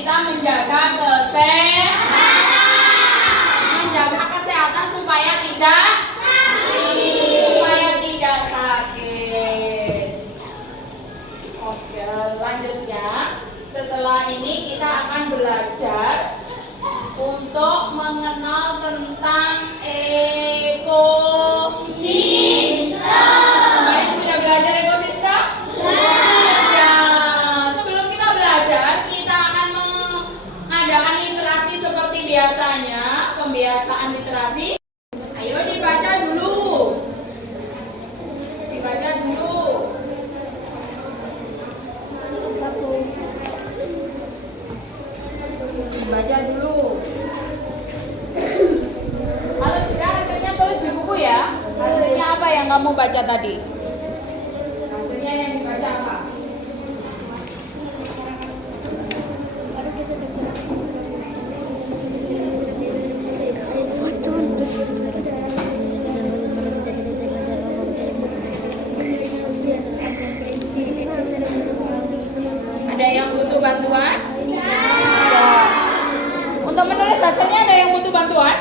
kita menjaga kesehatan. Menjaga kesehatan supaya tidak sakit. Oke, lanjutnya setelah ini kita akan belajar untuk mengenal tentang ekosistem. Kalian sudah belajar ekosistem? Sudah. Sebelum kita belajar, kita akan mengadakan literasi seperti biasanya, pembiasaan literasi. Ayo dibaca dulu. Dibaca dulu. Dibaca dulu. Kalau sudah hasilnya tulis di buku ya. Hasilnya apa yang kamu baca tadi? Hasilnya yang dibaca apa? Ada yang butuh bantuan? Ya. Untuk menulis hasilnya ada yang butuh bantuan?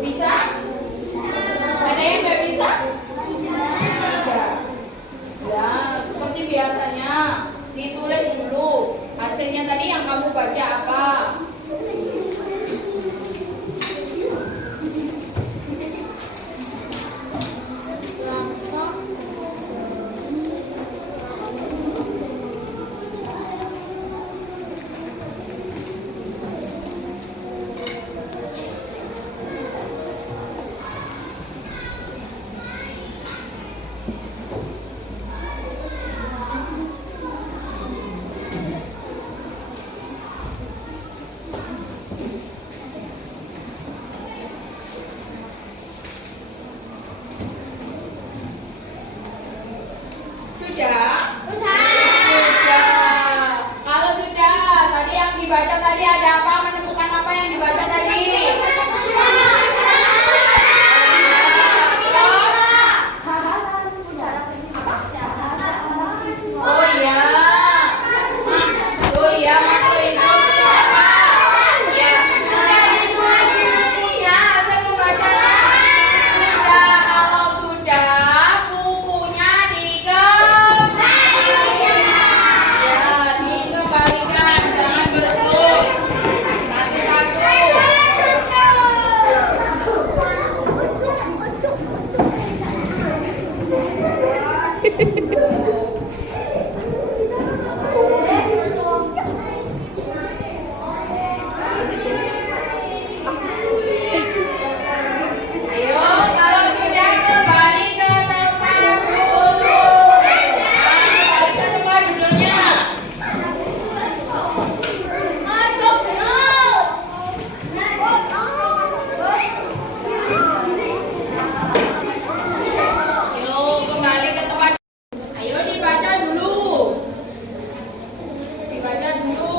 Bisa? Ada yang nggak bisa? Tidak. Ya, seperti biasanya ditulis dulu hasilnya tadi yang kamu baca apa? Sudah? Sudah. Kalau sudah, tadi yang dibaca tadi ada apa? Menemukan apa yang dibaca tadi? Oh iya. Oh iya, makro itu apa? Ya. Bukunya, hasil membacanya. Sudah, kalau sudah, bukunya dikembalikan. Ya, dikembalikan. Jangan berebut. Satu-satu. Ayo, kalau sudah kembali ke tempat duduk. Kembali ke tempat duduknya. Ayo, kembali ke tempat. Ayo dibaca dulu. Dibaca dulu.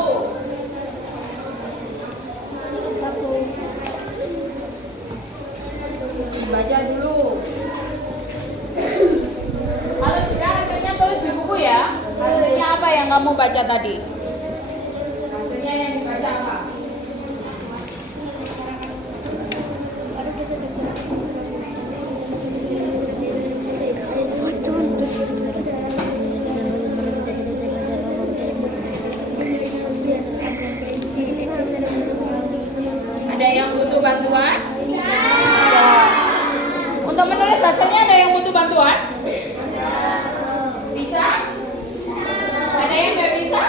Dibaca dulu. Kalau sudah hasilnya tulis di buku ya. Hasilnya apa yang kamu baca tadi? Hasilnya yang dibaca apa? Ada yang butuh bantuan? Ya. Untuk menulis hasilnya ada yang butuh bantuan? Bisa? Ada yang nggak bisa?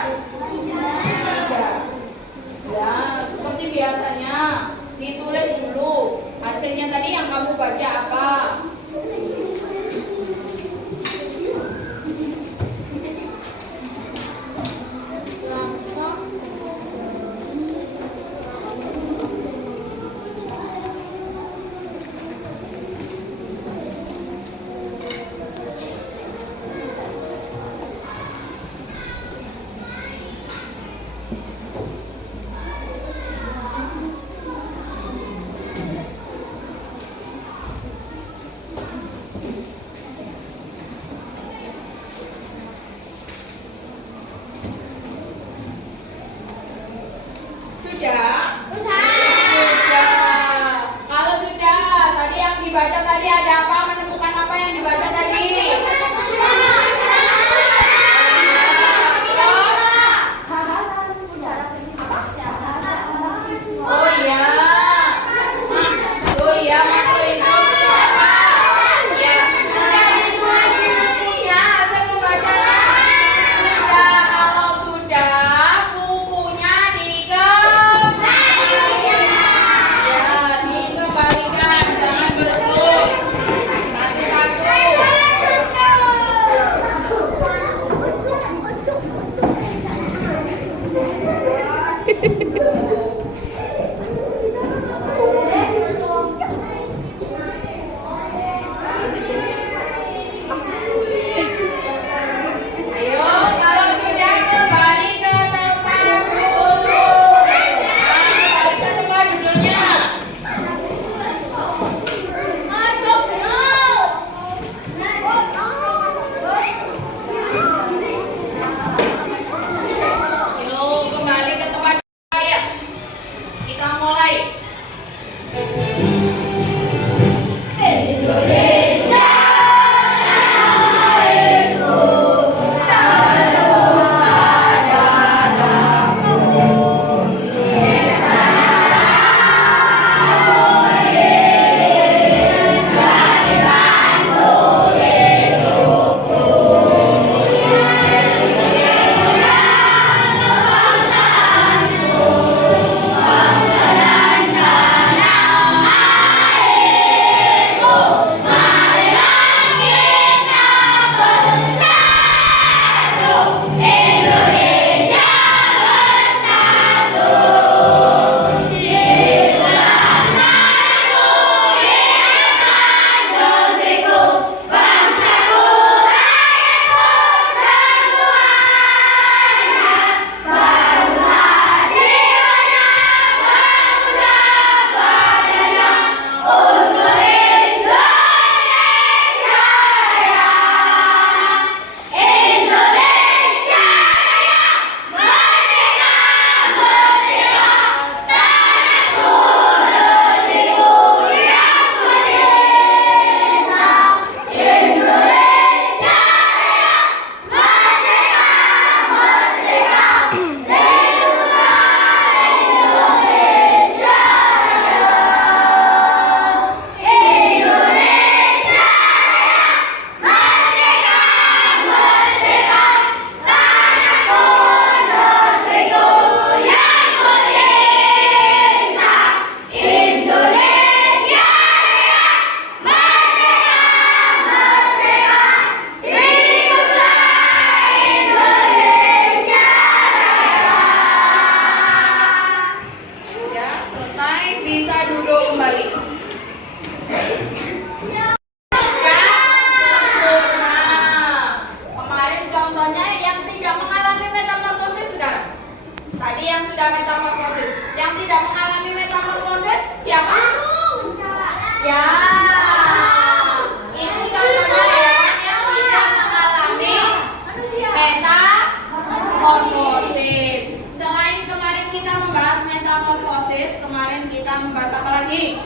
lagi?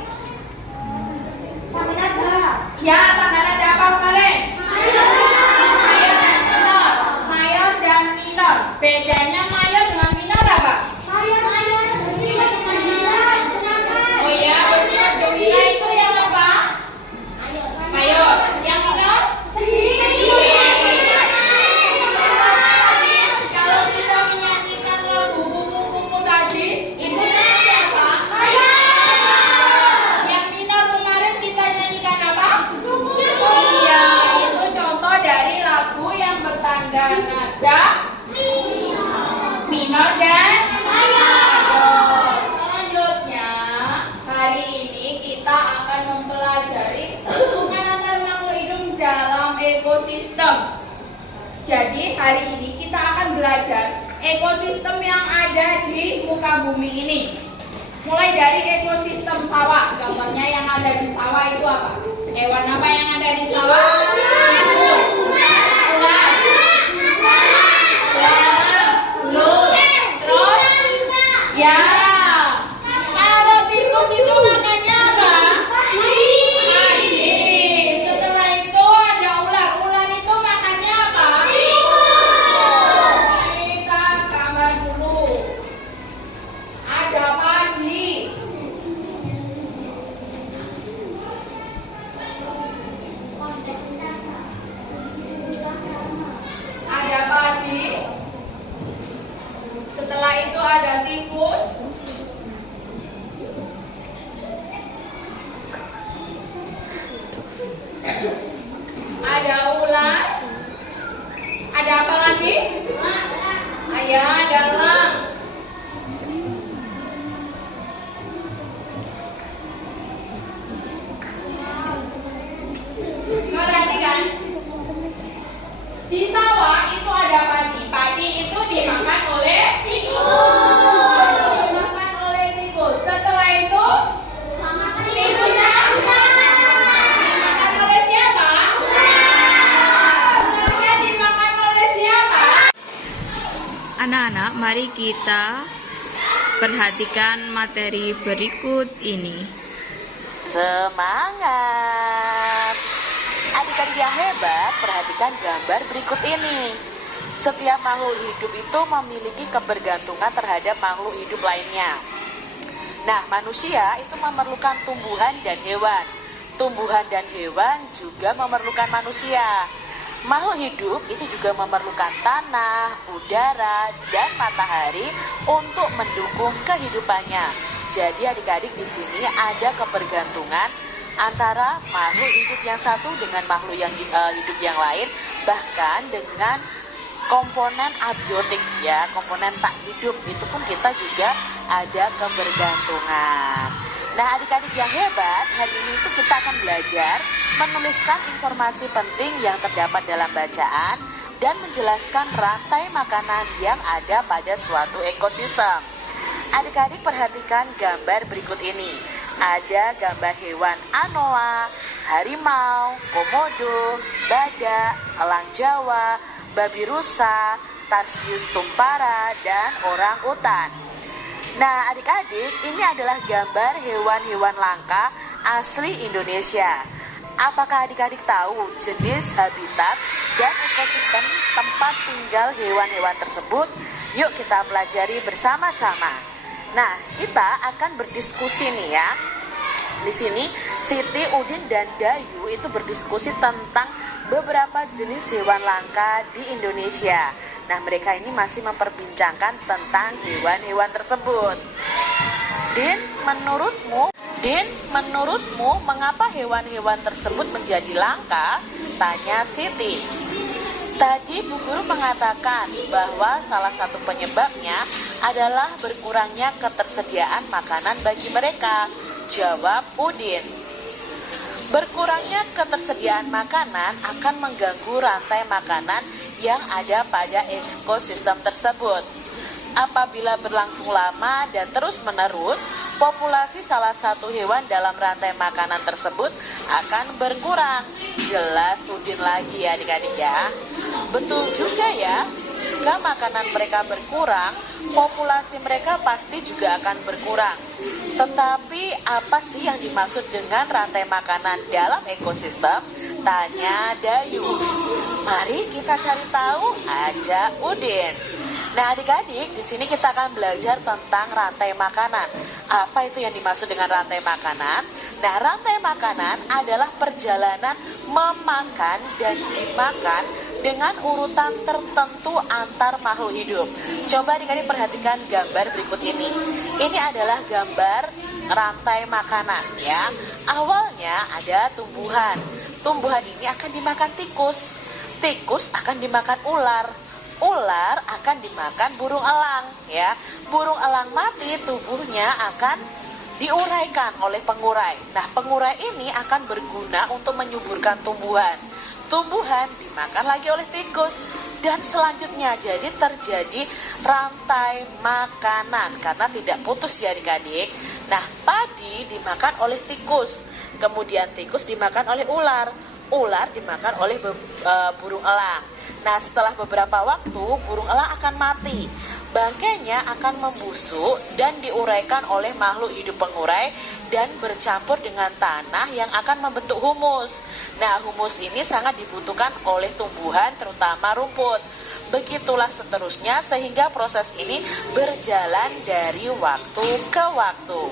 Ya, tangan ada apa kemarin? Mayor dan minor. Mayor dan minor. Bedanya mayor dengan minor apa? Oh ya, bersifat gembira itu yang apa? Mayor. Yang minor? Kalau kita menyanyikan lagu kupu-kupu tadi, itu namanya apa? Yang minor kemarin kita nyanyikan apa? Iya, itu contoh dari lagu yang bertanda nada minor dan mayor. Selanjutnya, hari ini kita akan mempelajari hubungan antar makhluk hidup dalam ekosistem. Jadi hari ini kita akan belajar ekosistem yang ada di muka bumi ini. Mulai dari ekosistem sawah. Contohnya yang ada di sawah itu apa? Hewan apa yang ada di sawah? Ular. Terus? Ya. Kalau tikus itu makannya apa? Padi. Setelah itu ada ular. Ular itu makannya apa? Kita tambah dulu. Ada padi. Ada padi. Setelah itu ada tikus. Ada ular. Ada apa lagi? Ya, ada elang. Perhatikan. Di sawah itu ada padi. Padi itu dimakan oleh tikus. Dimakan oleh tikus. Setelah itu tikusnya dimakan oleh siapa? Ularnya dimakan oleh siapa? Anak-anak, mari kita perhatikan materi berikut ini. Semangat! Adik-adik yang hebat, perhatikan gambar berikut ini. Setiap makhluk hidup itu memiliki kebergantungan terhadap makhluk hidup lainnya. Nah, manusia itu memerlukan tumbuhan dan hewan. Tumbuhan dan hewan juga memerlukan manusia. Makhluk hidup itu juga memerlukan tanah, udara, dan matahari untuk mendukung kehidupannya. Jadi adik-adik di sini ada kebergantungan antara makhluk hidup yang satu dengan makhluk yang hidup yang lain, bahkan dengan komponen abiotik ya, komponen tak hidup itu pun kita juga ada kebergantungan. Nah, adik-adik yang hebat, hari ini itu kita akan belajar menuliskan informasi penting yang terdapat dalam bacaan dan menjelaskan rantai makanan yang ada pada suatu ekosistem. Adik-adik perhatikan gambar berikut ini. Ada gambar hewan anoa, harimau, komodo, badak, elang Jawa, babi rusa, tarsius tumpara, dan orang utan. Nah, adik-adik, ini adalah gambar hewan-hewan langka asli Indonesia. Apakah adik-adik tahu jenis habitat dan ekosistem tempat tinggal hewan-hewan tersebut? Yuk kita pelajari bersama-sama. Nah, kita akan berdiskusi nih ya. Di sini Siti, Udin, dan Dayu itu berdiskusi tentang beberapa jenis hewan langka di Indonesia. Nah, mereka ini masih memperbincangkan tentang hewan-hewan tersebut. Din, menurutmu mengapa hewan-hewan tersebut menjadi langka? Tanya Siti. Tadi Bu Guru mengatakan bahwa salah satu penyebabnya adalah berkurangnya ketersediaan makanan bagi mereka. Jawab Udin. Berkurangnya ketersediaan makanan akan mengganggu rantai makanan yang ada pada ekosistem tersebut. Apabila berlangsung lama dan terus-menerus, populasi salah satu hewan dalam rantai makanan tersebut akan berkurang. Jelas Udin lagi ya adik-adik ya. Betul juga ya, jika makanan mereka berkurang, populasi mereka pasti juga akan berkurang. Tetapi apa sih yang dimaksud dengan rantai makanan dalam ekosistem? Tanya Dayu. Mari kita cari tahu, ajak Udin. Nah, adik-adik, di sini kita akan belajar tentang rantai makanan. Apa itu yang dimaksud dengan rantai makanan? Nah, rantai makanan adalah perjalanan memakan dan dimakan dengan urutan tertentu antar makhluk hidup. Coba adik-adik perhatikan gambar berikut ini. Ini adalah gambar rantai makanan ya. Awalnya ada tumbuhan. Tumbuhan ini akan dimakan tikus. Tikus akan dimakan ular. Ular akan dimakan burung elang ya. Burung elang mati, tubuhnya akan diuraikan oleh pengurai. Nah, pengurai ini akan berguna untuk menyuburkan tumbuhan. Tumbuhan dimakan lagi oleh tikus dan selanjutnya jadi terjadi rantai makanan karena tidak putus ya adik-adik. Nah, padi dimakan oleh tikus, kemudian tikus dimakan oleh ular. Ular dimakan oleh burung elang. Nah, setelah beberapa waktu burung elang akan mati. Bangkainya akan membusuk dan diuraikan oleh makhluk hidup pengurai dan bercampur dengan tanah yang akan membentuk humus. Nah, humus ini sangat dibutuhkan oleh tumbuhan terutama rumput. Begitulah seterusnya sehingga proses ini berjalan dari waktu ke waktu.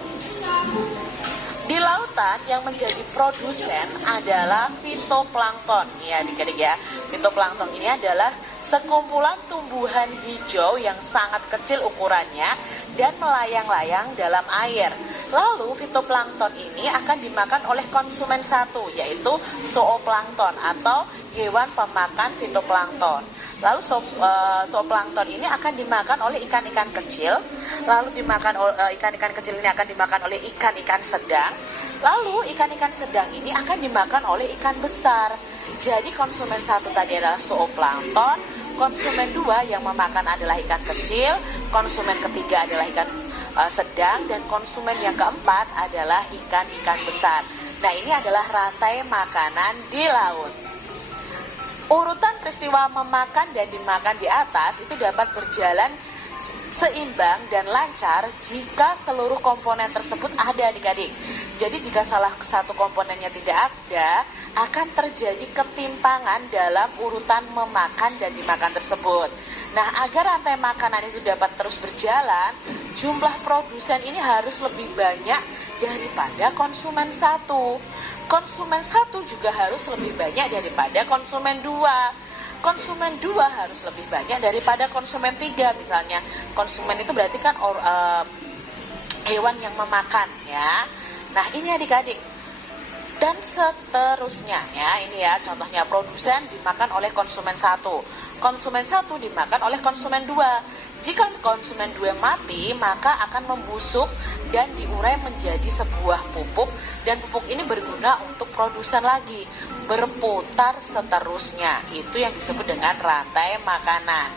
Di lautan yang menjadi produsen adalah fitoplankton. Ya, adik-adik ya. Fitoplankton ini adalah sekumpulan tumbuhan hijau yang sangat kecil ukurannya dan melayang-layang dalam air. Lalu fitoplankton ini akan dimakan oleh konsumen satu, yaitu zooplankton atau hewan pemakan fitoplankton. Lalu zooplankton ini akan dimakan oleh ikan-ikan kecil. Lalu ikan-ikan kecil ini akan dimakan oleh ikan-ikan sedang. Lalu ikan-ikan sedang ini akan dimakan oleh ikan besar. Jadi konsumen satu tadi adalah zooplankton, konsumen dua yang memakan adalah ikan kecil, konsumen ketiga adalah ikan sedang, dan konsumen yang keempat adalah ikan-ikan besar. Nah, ini adalah rantai makanan di laut. Urutan peristiwa memakan dan dimakan di atas itu dapat berjalan seimbang dan lancar jika seluruh komponen tersebut ada adik-adik. Jadi jika salah satu komponennya tidak ada, akan terjadi ketimpangan dalam urutan memakan dan dimakan tersebut. Nah, agar rantai makanan itu dapat terus berjalan, jumlah produsen ini harus lebih banyak daripada konsumen satu. Konsumen satu juga harus lebih banyak daripada konsumen dua. Konsumen dua harus lebih banyak daripada konsumen tiga. Misalnya konsumen itu berarti kan hewan yang memakan ya. Nah, ini adik-adik. Dan seterusnya ya. Ini ya contohnya, produsen dimakan oleh konsumen satu. Konsumen satu dimakan oleh konsumen dua. Jika konsumen dua mati, maka akan membusuk dan diurai menjadi sebuah pupuk, dan pupuk ini berguna untuk produsen lagi, berputar seterusnya. Itu yang disebut dengan rantai makanan.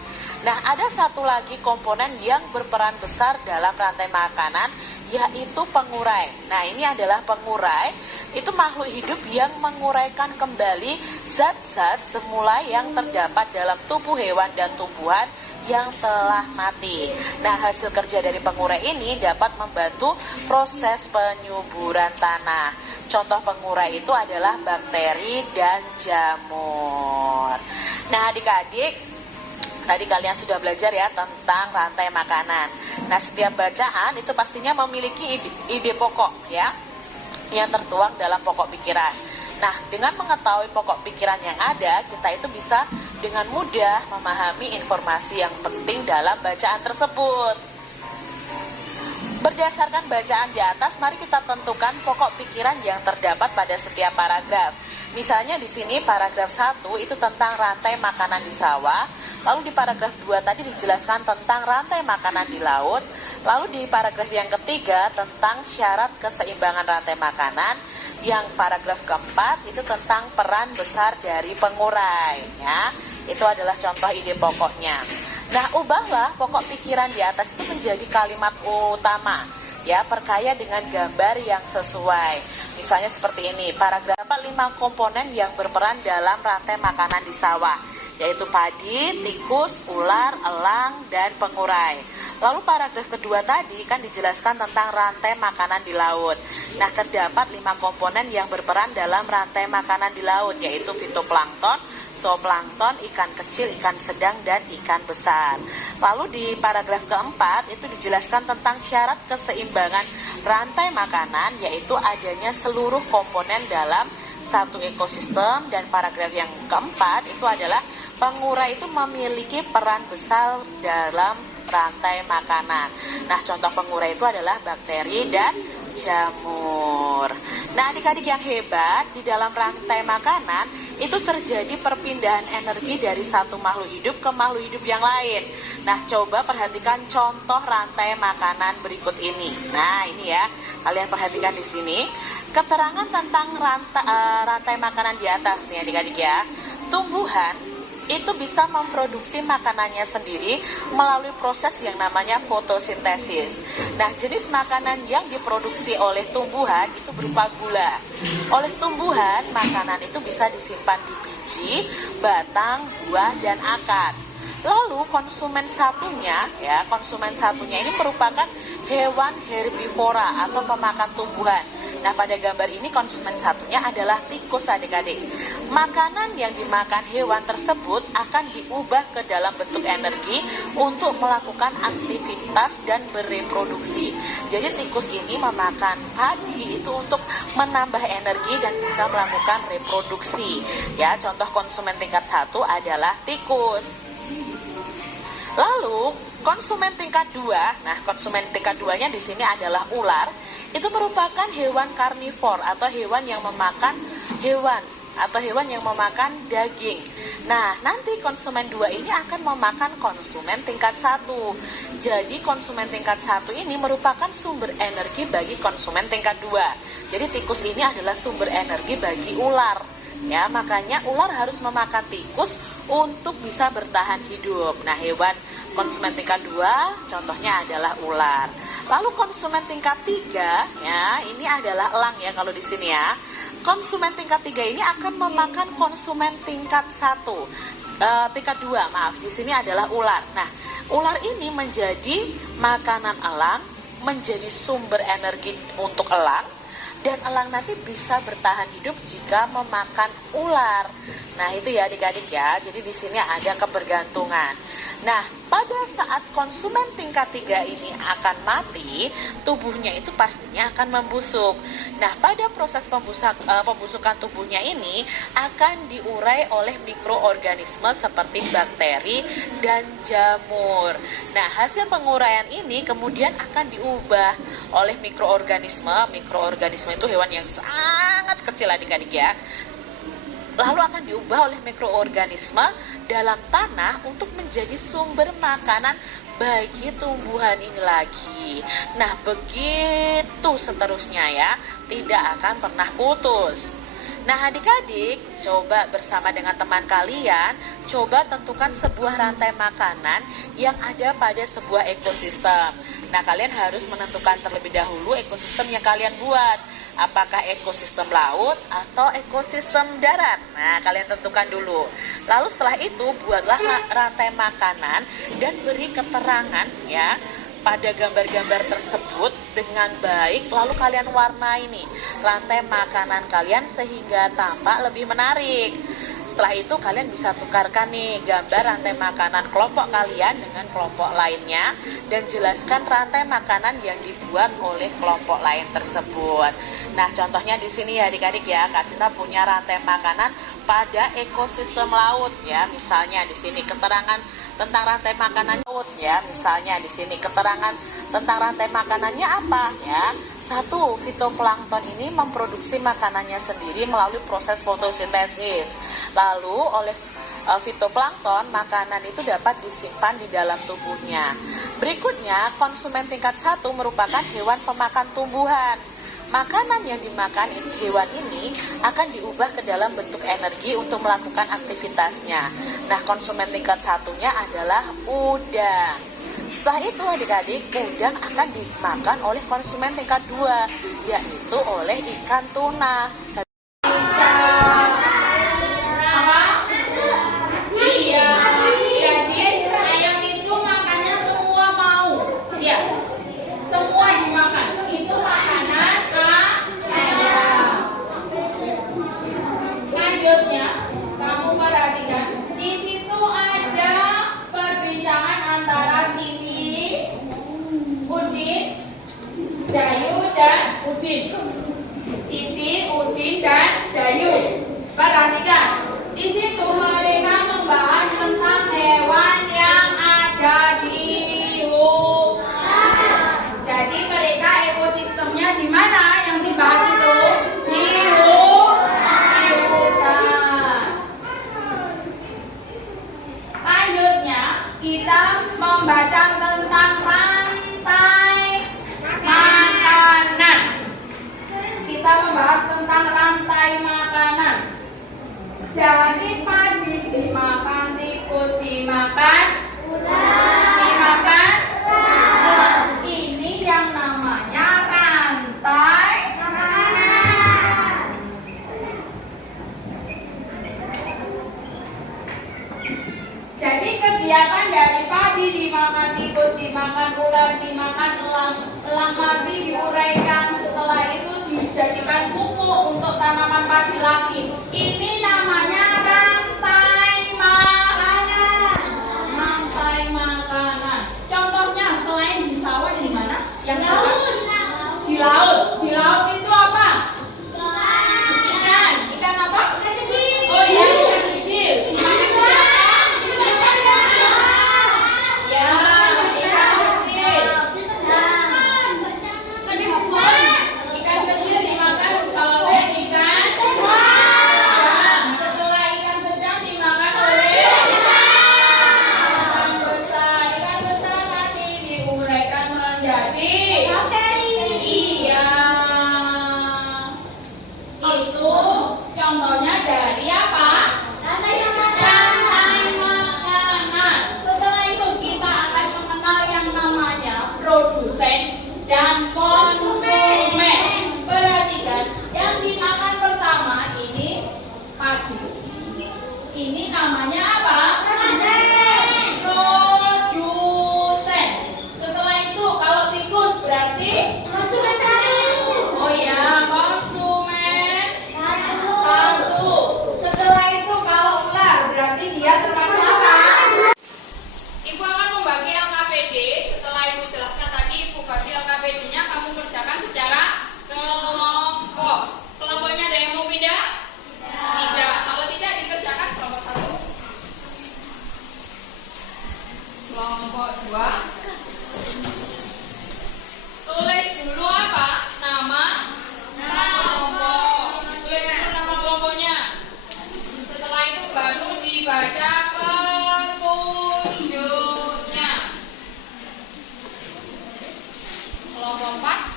Nah, ada satu lagi komponen yang berperan besar dalam rantai makanan, yaitu pengurai. Nah, ini adalah pengurai. Itu makhluk hidup yang menguraikan kembali zat-zat semula yang terdapat dalam tubuh hewan dan tumbuhan yang telah mati. Nah, hasil kerja dari pengurai ini dapat membantu proses penyuburan tanah. Contoh pengurai itu adalah bakteri dan jamur. Nah, adik-adik, tadi kalian sudah belajar ya tentang rantai makanan. Nah, setiap bacaan itu pastinya memiliki ide pokok ya, yang tertuang dalam pokok pikiran. Nah, dengan mengetahui pokok pikiran yang ada, kita itu bisa dengan mudah memahami informasi yang penting dalam bacaan tersebut. Berdasarkan bacaan di atas, mari kita tentukan pokok pikiran yang terdapat pada setiap paragraf. Misalnya di sini paragraf 1 itu tentang rantai makanan di sawah. Lalu di paragraf 2 tadi dijelaskan tentang rantai makanan di laut. Lalu di paragraf yang ketiga tentang syarat keseimbangan rantai makanan. Yang paragraf keempat itu tentang peran besar dari pengurai ya. Itu adalah contoh ide pokoknya. Nah, ubahlah pokok pikiran di atas itu menjadi kalimat utama ya, perkaya dengan gambar yang sesuai. Misalnya seperti ini, paragraf 5 komponen yang berperan dalam rantai makanan di sawah, yaitu padi, tikus, ular, elang, dan pengurai. Lalu paragraf kedua tadi kan dijelaskan tentang rantai makanan di laut. Nah, terdapat 5 komponen yang berperan dalam rantai makanan di laut, yaitu fitoplankton, zooplankton, ikan kecil, ikan sedang, dan ikan besar. Lalu di paragraf keempat itu dijelaskan tentang syarat keseimbangan rantai makanan, yaitu adanya seluruh komponen dalam satu ekosistem. Dan paragraf yang keempat itu adalah pengurai itu memiliki peran besar dalam rantai makanan. Nah, contoh pengurai itu adalah bakteri dan jamur. Nah, adik-adik yang hebat, di dalam rantai makanan itu terjadi perpindahan energi dari satu makhluk hidup ke makhluk hidup yang lain. Nah, coba perhatikan contoh rantai makanan berikut ini. Nah, ini ya, kalian perhatikan di sini keterangan tentang rantai makanan di atasnya, adik-adik ya. Tumbuhan itu bisa memproduksi makanannya sendiri melalui proses yang namanya fotosintesis. Nah, jenis makanan yang diproduksi oleh tumbuhan itu berupa gula. Oleh tumbuhan, makanan itu bisa disimpan di biji, batang, buah, dan akar. Lalu konsumen satunya ini merupakan hewan herbivora atau pemakan tumbuhan. Nah, pada gambar ini konsumen satunya adalah tikus, adik-adik. Makanan yang dimakan hewan tersebut akan diubah ke dalam bentuk energi untuk melakukan aktivitas dan bereproduksi. Jadi tikus ini memakan padi itu untuk menambah energi dan bisa melakukan reproduksi. Ya, contoh konsumen tingkat 1 adalah tikus. Lalu konsumen tingkat 2, nah konsumen tingkat 2-nya di sini adalah ular. Itu merupakan hewan karnivor atau hewan yang memakan daging. Nah, nanti konsumen 2 ini akan memakan konsumen tingkat 1. Jadi konsumen tingkat 1 ini merupakan sumber energi bagi konsumen tingkat 2. Jadi tikus ini adalah sumber energi bagi ular. Ya, makanya ular harus memakan tikus untuk bisa bertahan hidup. Nah, hewan konsumen tingkat 2 contohnya adalah ular. Lalu konsumen tingkat 3 ya, ini adalah elang ya kalau di sini ya. Konsumen tingkat 3 ini akan memakan konsumen tingkat 2, di sini adalah ular. Nah, ular ini menjadi makanan elang, menjadi sumber energi untuk elang. Dan elang nanti bisa bertahan hidup jika memakan ular. Nah, itu ya adik-adik ya. Jadi di sini ada kebergantungan. Nah, pada saat konsumen tingkat 3 ini akan mati, tubuhnya itu pastinya akan membusuk. Nah, pada proses pembusukan tubuhnya ini akan diurai oleh mikroorganisme seperti bakteri dan jamur. Nah, hasil penguraian ini kemudian akan diubah oleh mikroorganisme. Mikroorganisme itu hewan yang sangat kecil adik-adik ya. Lalu akan diubah oleh mikroorganisme dalam tanah untuk menjadi sumber makanan bagi tumbuhan ini lagi. Nah, begitu seterusnya ya, tidak akan pernah putus. Nah, adik-adik, coba bersama dengan teman kalian, coba tentukan sebuah rantai makanan yang ada pada sebuah ekosistem. Nah, kalian harus menentukan terlebih dahulu ekosistem yang kalian buat. Apakah ekosistem laut atau ekosistem darat? Nah, kalian tentukan dulu. Lalu setelah itu, buatlah rantai makanan dan beri keterangan ya pada gambar-gambar tersebut dengan baik, lalu kalian warnai nih rantai makanan kalian sehingga tampak lebih menarik. Setelah itu kalian bisa tukarkan nih gambar rantai makanan kelompok kalian dengan kelompok lainnya dan jelaskan rantai makanan yang dibuat oleh kelompok lain tersebut. Nah, contohnya di sini ya adik-adik ya, Kak Cinta punya rantai makanan pada ekosistem laut ya. Misalnya di sini keterangan tentang rantai makanan laut ya. Misalnya di sini keterangan tentang rantai makanannya apa ya? 1. Fitoplankton ini memproduksi makanannya sendiri melalui proses fotosintesis. Lalu oleh fitoplankton, makanan itu dapat disimpan di dalam tubuhnya. Berikutnya, konsumen tingkat 1 merupakan hewan pemakan tumbuhan. Makanan yang dimakan hewan ini akan diubah ke dalam bentuk energi untuk melakukan aktivitasnya. Nah, konsumen tingkat 1-nya adalah udang. Setelah itu adik-adik, udang akan dimakan oleh konsumen tingkat 2, yaitu oleh ikan tuna. Iya, jadi ayam itu makannya semua mau. Udin. Siti, Udin, dan Dayu. Perhatikan, di situ mereka membahas tentang hewan yang ada di hutan. Jadi mereka ekosistemnya di mana yang dibahas itu? Di hutan. Lanjutnya kita membaca tentang rantai makanan. Kita membahas tentang rantai makanan. Jadi padi dimakan, tikus dimakan, dimakan ular. Ini yang namanya rantai makanan. Jadi kegiatan dari padi dimakan, tikus dimakan, ular dimakan, elang mati diuraikan, setelah itu dijadikan pupuk untuk tanaman padi lagi. Ini namanya rantai makanan. Rantai makanan. Contohnya selain di sawah di mana? Yang di laut. Di laut itu apa? Ikan. Ikan apa? Oh iya, ikan kecil. Dimakan siapa? Ya, ikan kecil. Ikan kecil dimakan oleh ikan sedang. Setelah ikan sedang dimakan oleh ikan besar. Ikan besar mati diuraikan menjadi iya. Itu contohnya dari apa? Rantai makanan. Setelah itu kita akan mengenal yang namanya produsen dan konsumen. Perhatikan, yang dimakan pertama ini padi. Ini namanya apa? Produsen. Setelah itu kalau tikus berarti oh ya, konsumen satu. Setelah itu kalau ular berarti dia termasuk apa? Ibu akan membagi LKPD. Setelah Ibu jelaskan tadi, Ibu bagi LKPD-nya, kamu kerjakan secara kelompok. Kelompoknya ada yang mau pindah? Tidak. Kalau tidak dikerjakan kelompok 1. Kelompok 2. Tulis dulu apa? Nama kelompok. Tulis dulu nama kelompoknya. Setelah itu baru dibaca petunjuknya. Kelompok 4.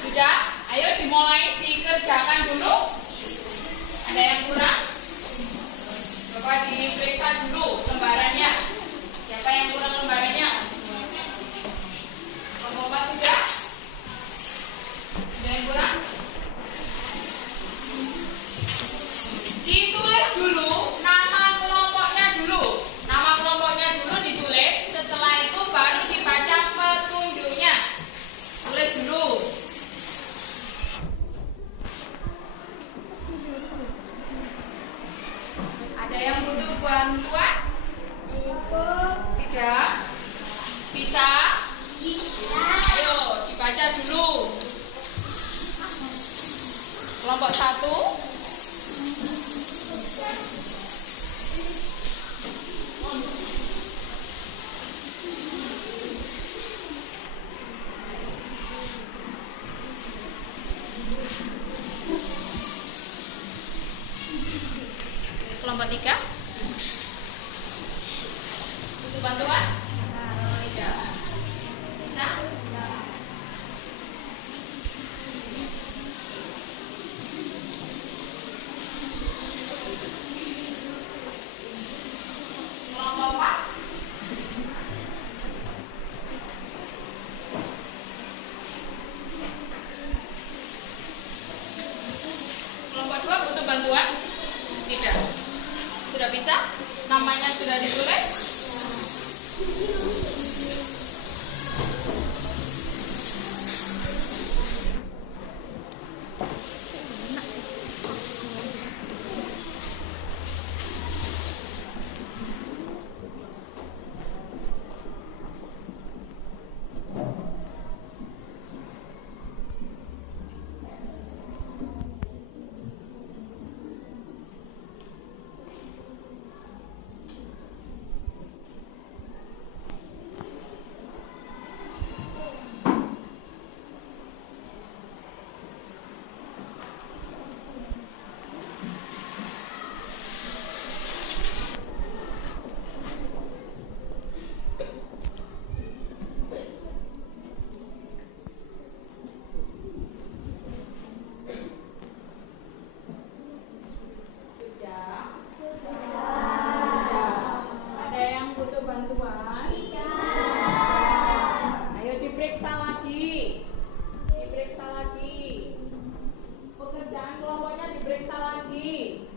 Sudah? Ayo dimulai dikerjakan dulu. Ada yang kurang? Coba diperiksa dulu lembarannya. Siapa yang kurang lembarannya? Kelompok 4 sudah? Ada yang kurang? Ditulis dulu nama kelompoknya dulu. Nama kelompoknya dulu ditulis. Setelah itu baru dibaca petunjuknya. Tulis dulu. Ada yang butuh bantuan? Tidak? Bisa? Ayo dibaca dulu. Kelompok 1. Kelompok 3. Butuh bantuan? Tidak. Bisa? Kelompok 4. Kelompok 2 butuh bantuan? Tidak. Sudah bisa? Namanya sudah ditulis? bantuan? Ayo diperiksa lagi. Diperiksa lagi. Pekerjaan kelompoknya diperiksa lagi.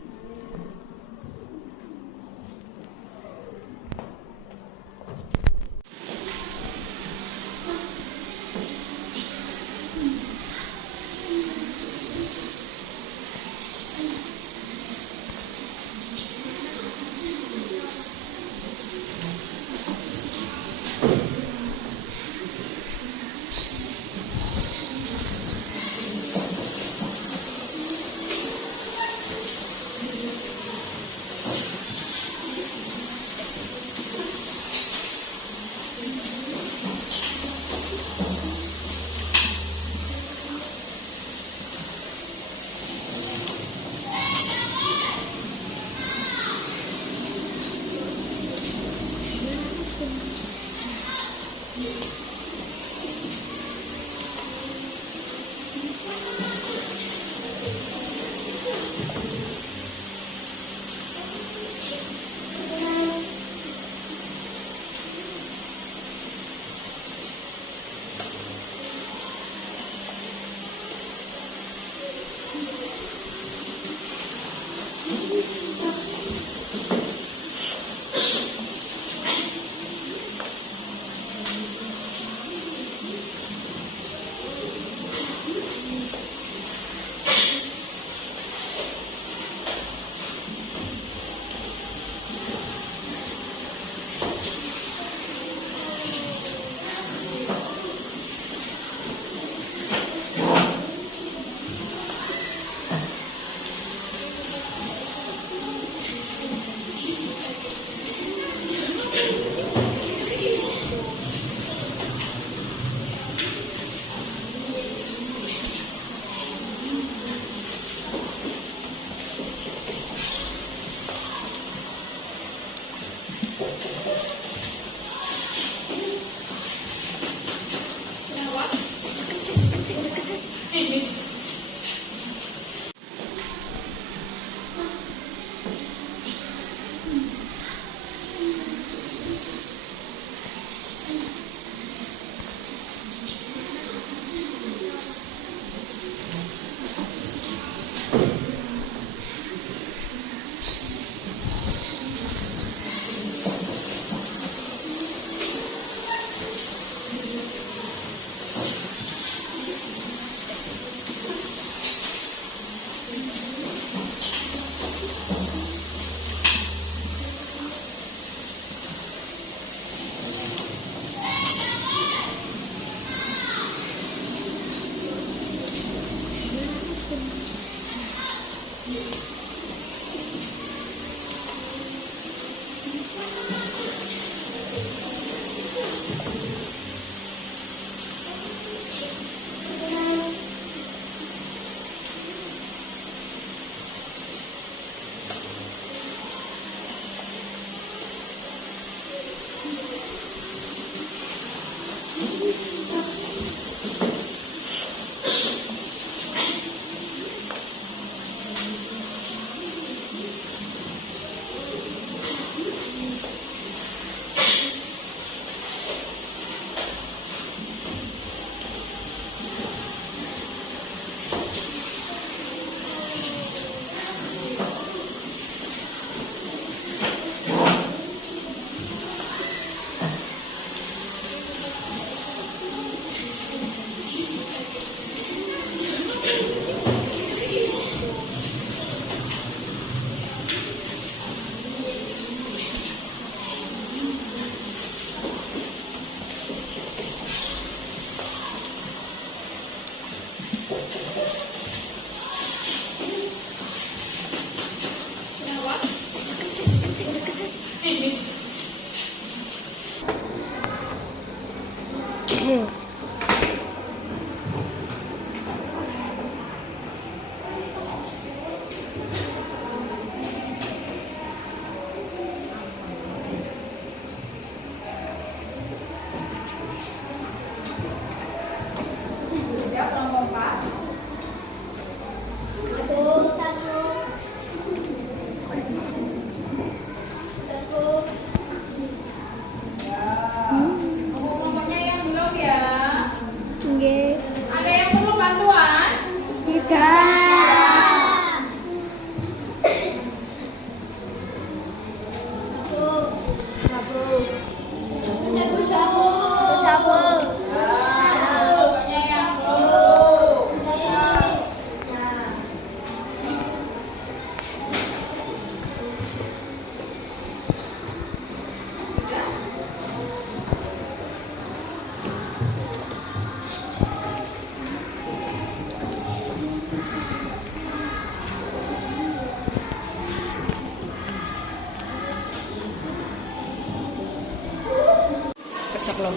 Cok lo.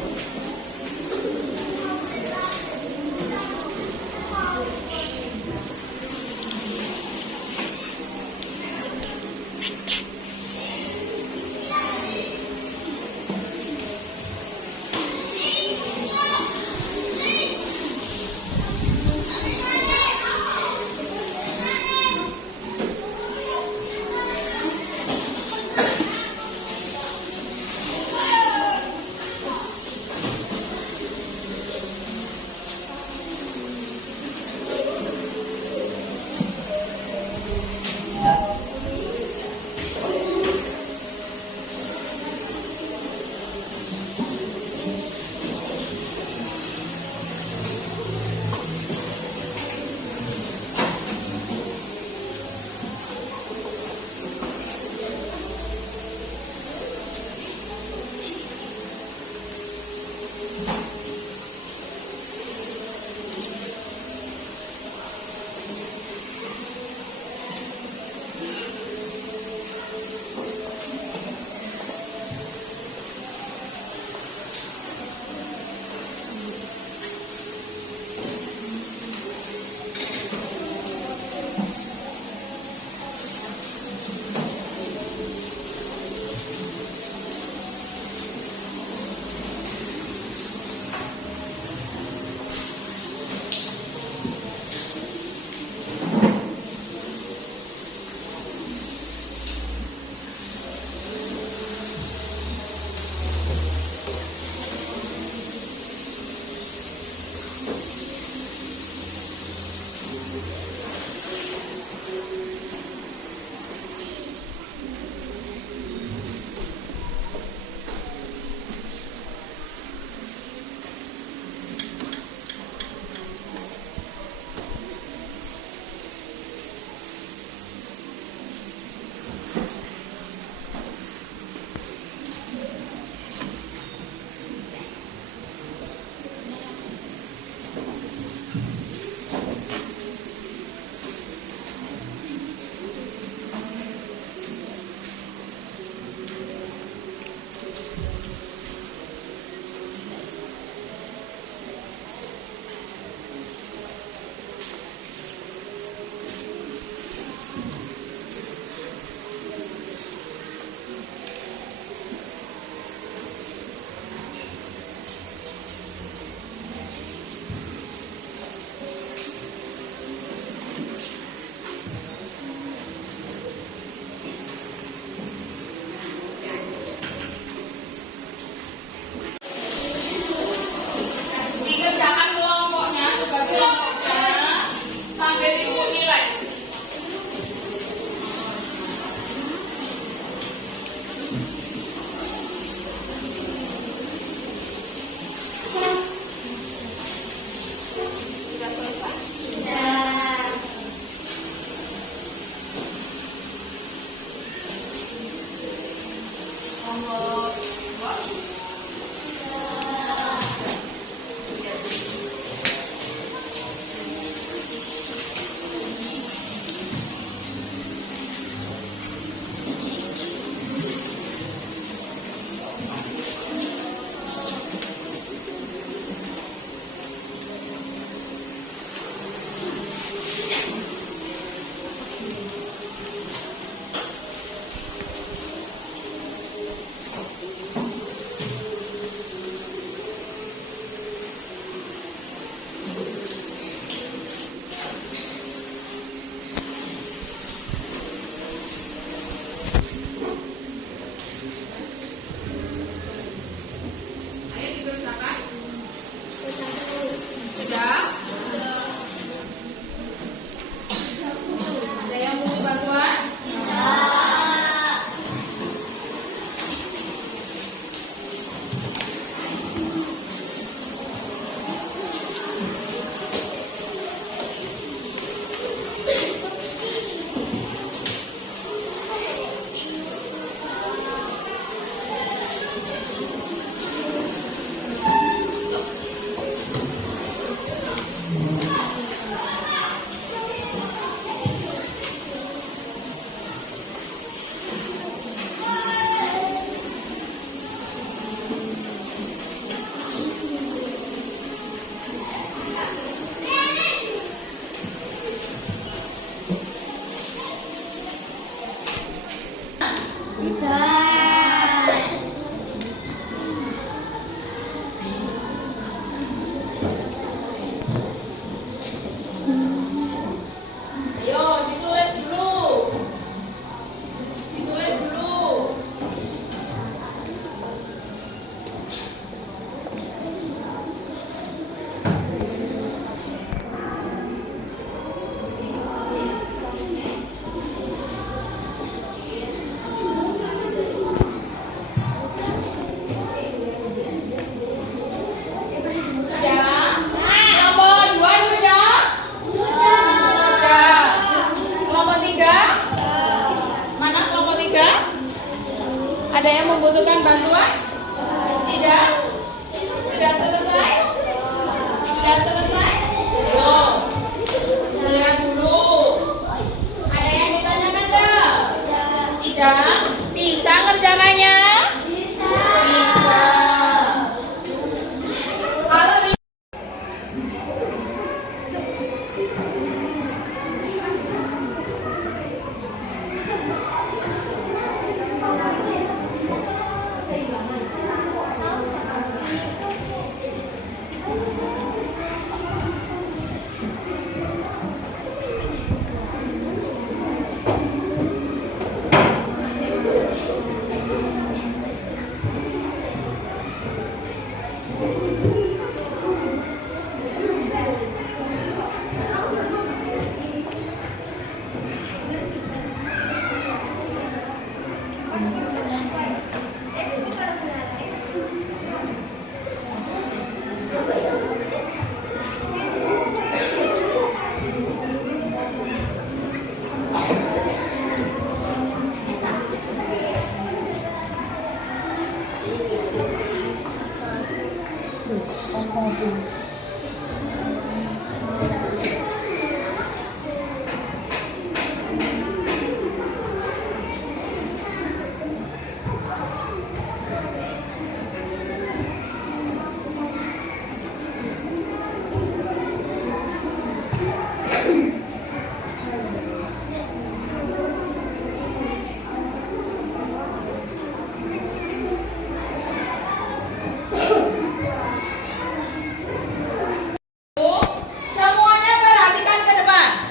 Semuanya perhatikan ke depan.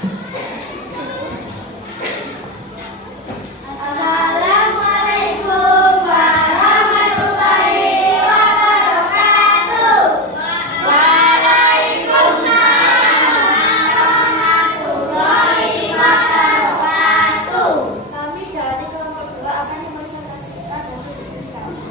Assalamualaikum warahmatullahi wabarakatuh. Waalaikumsalam warahmatullahi wabarakatuh. Kami dari kelompok 2 akan mempresentasikan hasil diskusi kami.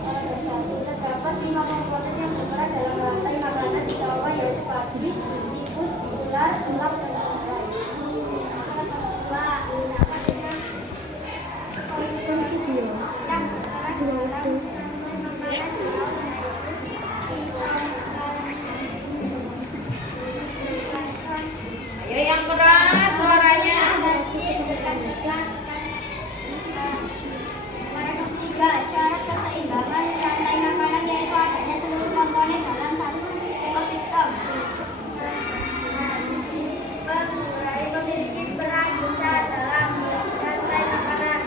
Ada satu, terdapat 5 komponen yang berperan dalam rantai makanan di sawah, yaitu padi, tikus, ular, elang, dan lain-lain. Ayo yang keras suaranya. Tiga, syarat keseimbangan rantai makanan yaitu adanya seluruh komponen dalam satu ekosistem. Urai memiliki peran besar dalam rantai makanan.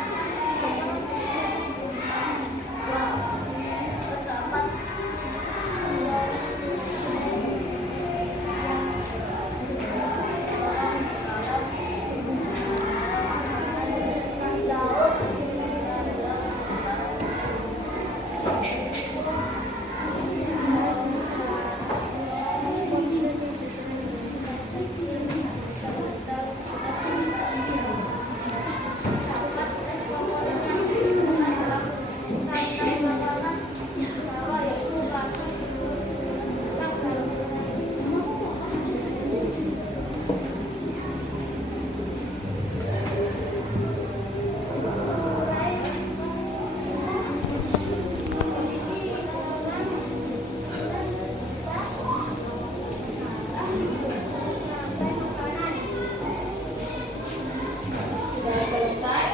Sudah selesai.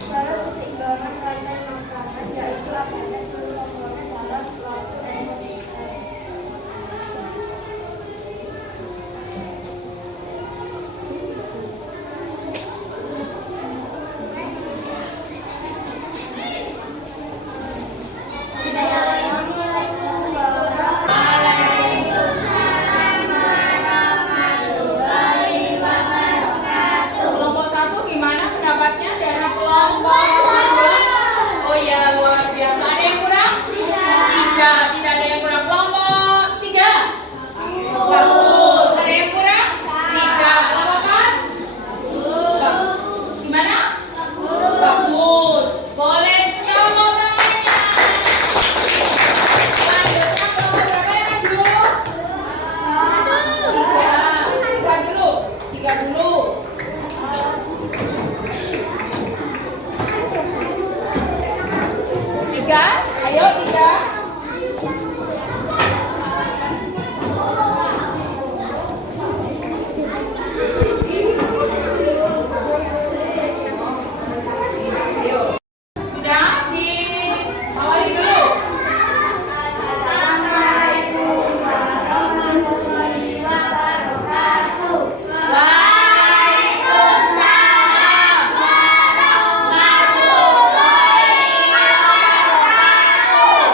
Syarat keseimbangan rantai makanan yaitu adanya seluruh komponen dalam suatu ekosistem. Assalamualaikum warahmatullahi wabarakatuh. Kelompok 1 gimana pendapatnya dari kelompok 2? Oh ya, luar biasa. Ada yang kurang? Tidak ada yang kurang. Kelompok 3? Bagus. Ada yang kurang? Tidak. Kelompok 4? Bagus. Gimana? Bagus. Boleh tepuk tangannya. Selanjutnya kelompok berapa yang maju? Tiga dulu. Tiga, ayo tiga. Ayo. Sudah diawali dulu. Assalamualaikum warahmatullahi wabarakatuh. Waalaikumsalam warahmatullahi wabarakatuh.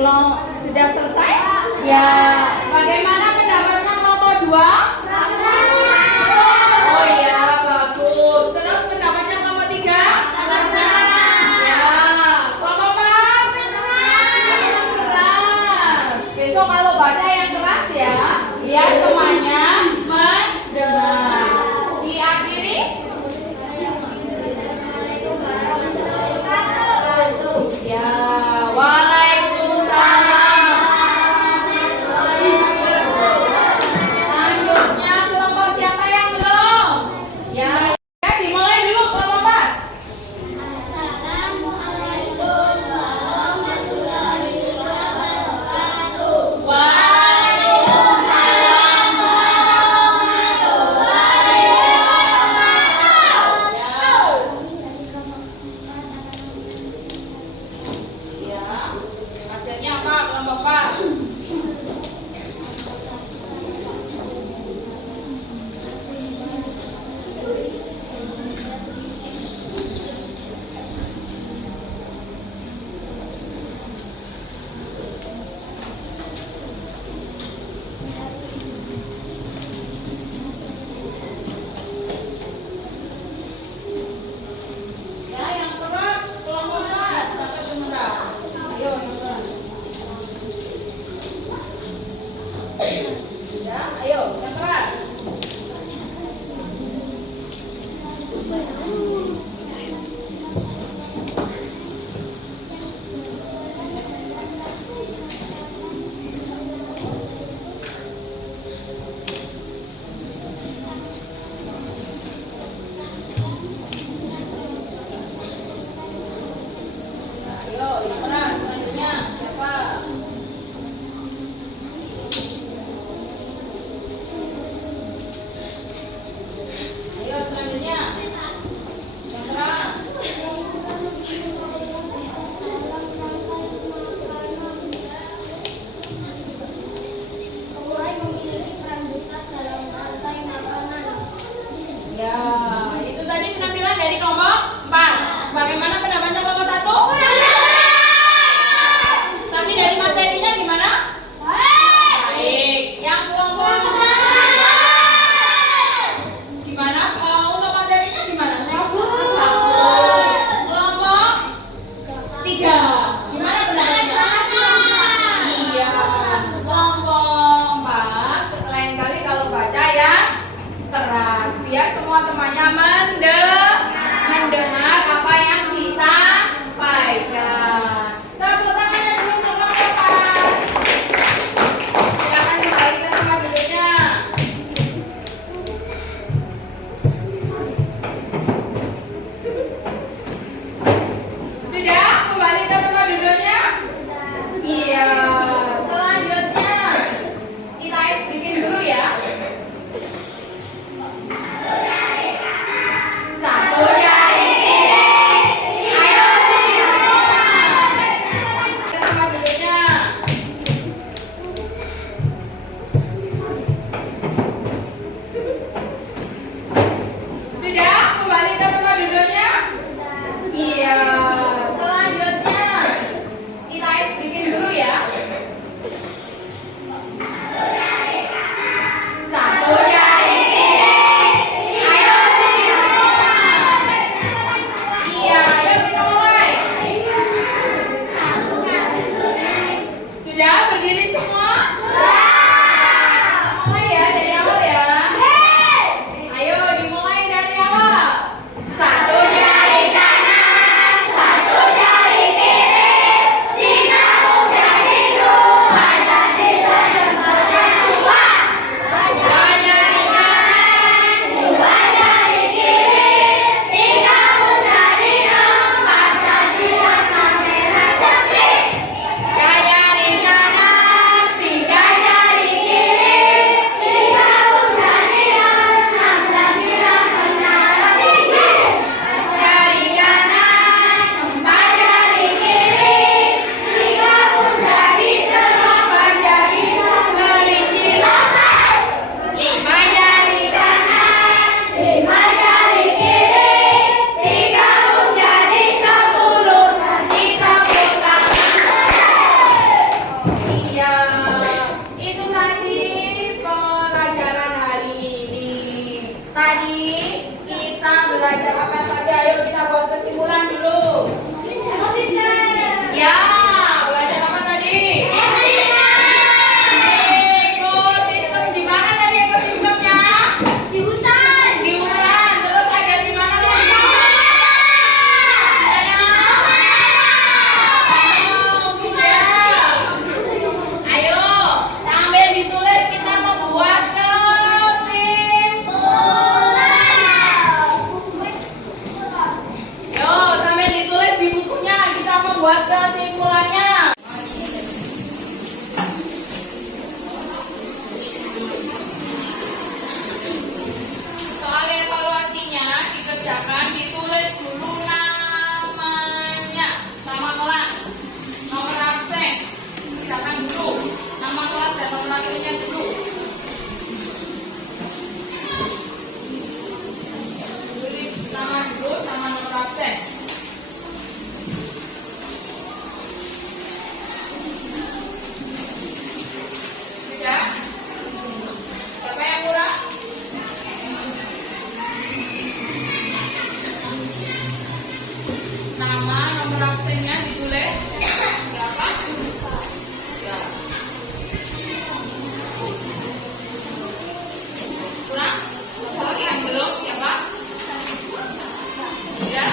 Sudah selesai? Ya. Bagaimana pendapatnya kelompok 2? Oh iya, bagus. Terus pendapatnya kelompok 3? Ya. Kelompok 4? Keras. Besok kalau baca yang keras ya, biar temannya mendengar. Diakhiri? Ya. Waalaikumsalam. Selanjutnya kelompok siapa yang belum? Ya, dimulai dulu kelompok 4. Waalaikumsalam warahmatullahi wabarakatuh. Ya. Hasilnya apa kelompok 4? Ya, yang keras kelompok 4 sampai beneran. Ayo yang keras. Ya, ayo yang keras. Ayo yang keras selanjutnya siapa? Ayo selanjutnya yang keras. Ya, itu tadi penampilan dari kelompok 4. Bagaimana pendapatnya kelompok 1? Tapi dari materinya gimana? Baik. Yang kelompok gimana? Untuk materinya gimana? Bagus. Kelompok 3 gimana pendapatnya? Iya. Kelompok 4 lain kali kalau baca ya keras biar semua temannya mendengar apa yang disampaikan. Tepuk tangannya dulu untuk kelompok 4. Silakan kembali ke tempat duduknya. Sudah kembali ke tempat duduknya? Iya. Selanjutnya kita bikin dulu ya. belajar apa saja? Ayo kita buat kesimpulan dulu. Ya, belajar apa tadi? Ekosistem. Di mana tadi ekosistemnya? Di hutan. Di hutan. Terus ada di mana lagi? Ayo, sambil ditulis kita membuat kesimpulan. Yo, sambil ditulis di bukunya kita membuat kesimpulannya. Soal evaluasinya dikerjakan, ditulis dulu namanya sama kelas, nomor absen, kerjakan dulu nama kelas dan nomor absennya dulu. Tulis nama dulu sama nomor absen. Sudah? Siapa yang kurang? Nama, nomor absennya ditulis berapa? Ya. Kurang? Yang belum siapa? Ya.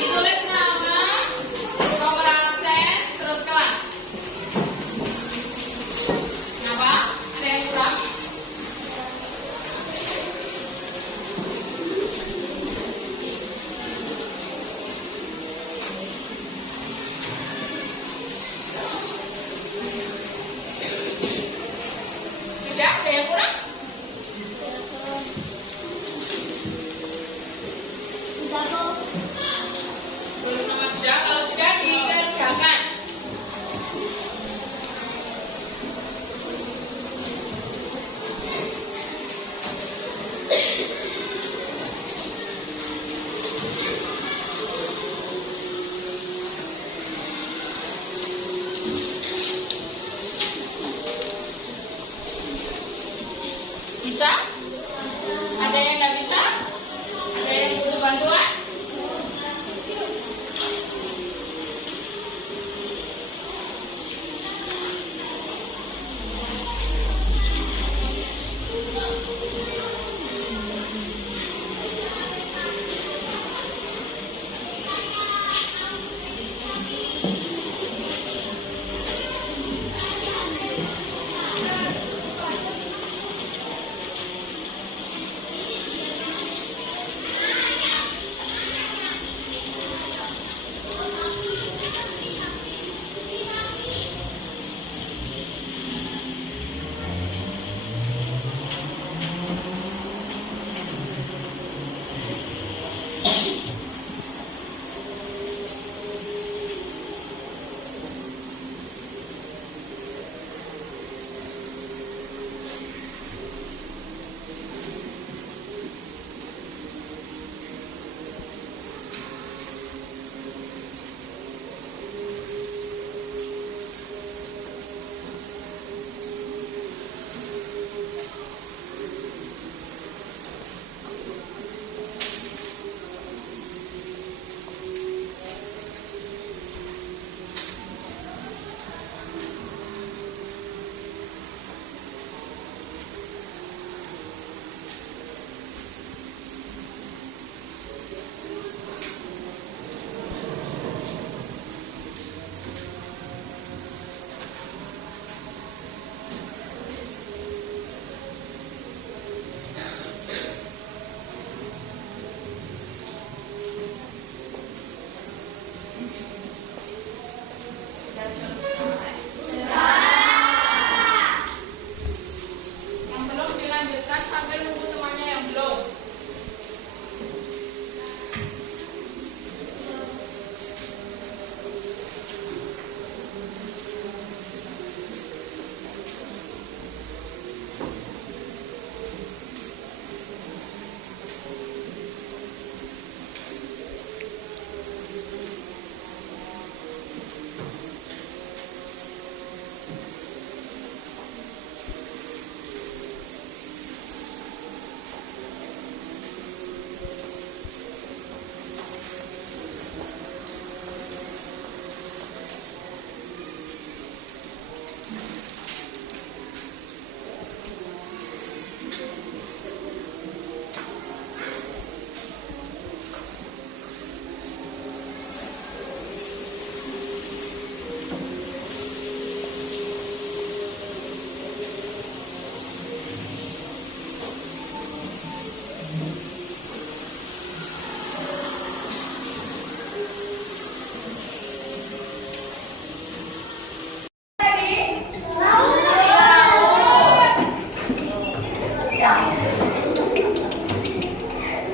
Ditulis nama, nomor absen, terus kelas. Kenapa? Ada yang kurang? Sudah? Ada yang kurang? Belum nama sudah? Kalau sudah dikerjakan. Bisa? Ada yang nggak bisa? Ada yang butuh bantuan?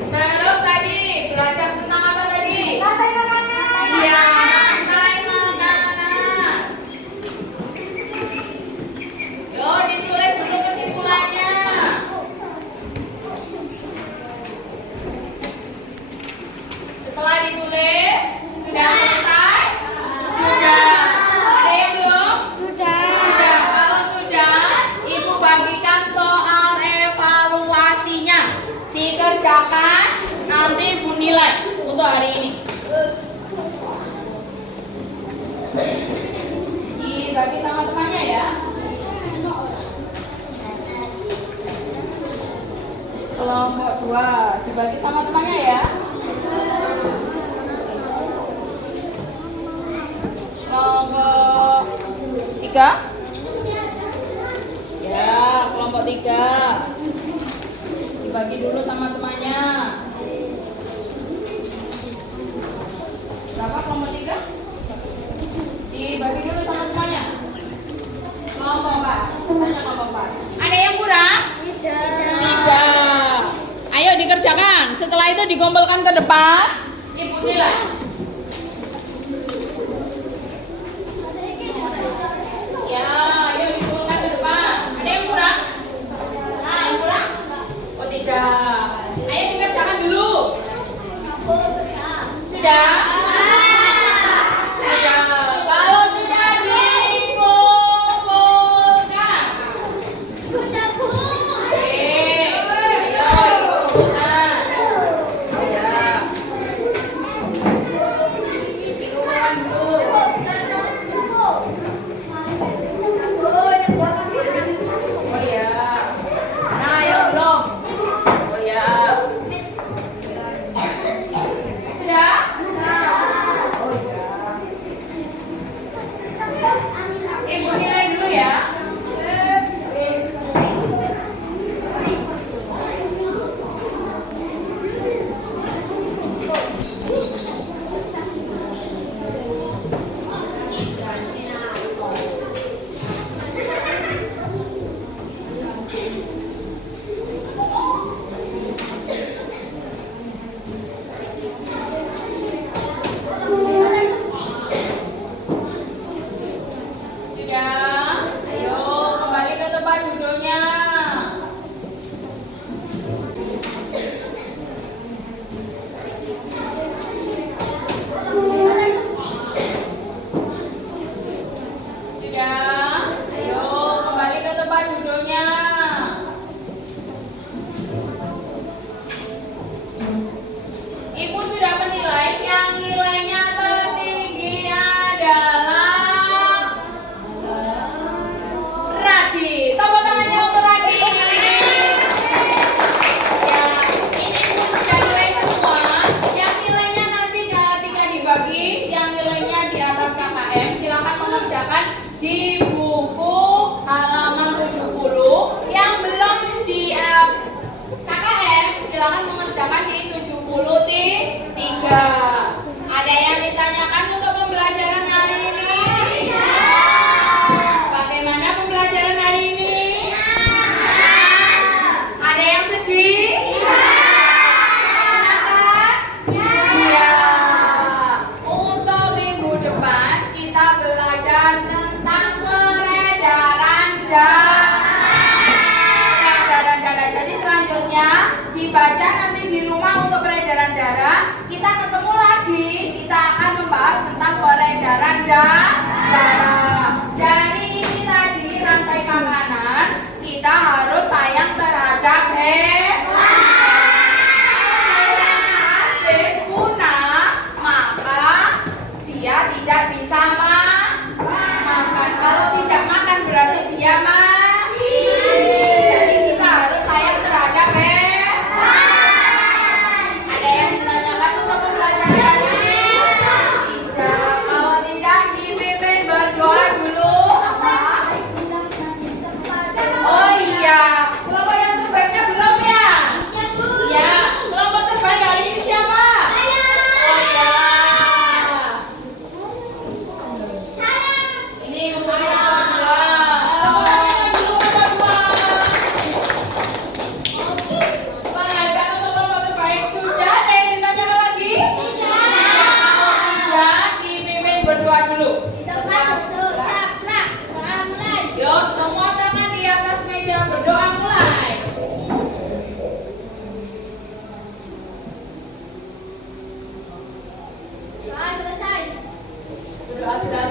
Terus tadi belajar tentang apa tadi? Rantai makanan. Iya, rantai makanan. Yo, ditulis dulu kesimpulannya. Setelah ditulis, sudah selesai? Sudah. Ada yang belum? Sudah. Sudah. Kalau sudah, Ibu bagikan soal evaluasinya. Dikerjakan, nanti Ibu nilai untuk hari ini. Dibagi sama temannya ya. Kelompok 2 dibagi sama temannya ya. Kelompok 3. Ya, kelompok 3 dibagi dulu sama temannya. Berapa kelompok 3? Dibagi dulu sama temannya. Kelompok 4. Tanya kelompok 4. Ada yang kurang? Tidak. Ayo dikerjakan. Setelah itu dikumpulkan ke depan. Ibu nilai. Ya, ayo dikumpulkan ke depan. Ada yang kurang? Nah, yang kurang? Oh tidak. Ayo dikerjakan dulu. Sudah? Sudah. Kalau sudah dikumpulkan. Ibu nilai dulu ya. Sudah? Ayo kembali ke tempat duduknya. Sudah? Ayo kembali ke tempat duduknya. Ibu sudah menilai yang nilainya tertinggi adalah Radi. Tepuk tangannya untuk Radi. Ya, ini Ibu sudah nilai semua. Yang nilainya nanti ketika dibagi, yang nilainya di atas KKM, silakan mengerjakan di buku halaman 70. Yang belum di KKM, silakan mengerjakan di 70.3. Ada yang ditanyakan untuk pembelajaran hari ini? Bagaimana pembelajaran hari ini? Ada yang sedih? Menyenangkan? Iya. Untuk minggu depan kita belajar tentang peredaran darah. Jadi selanjutnya dibaca nanti di rumah untuk peredaran darah. Kita ketemu lagi, kita akan membahas tentang peredaran darah. Dari ini tadi rantai makanan, kita harus sayang terhadap habis punah, maka dia tidak bisa makan. Kalau tidak makan berarti dia mati. Jadi kita harus sayang terhadap Ada yang ditanyakan untuk pembelajaran hari ini? Tidak. Kalau tidak, dipimpin berdoa Sudah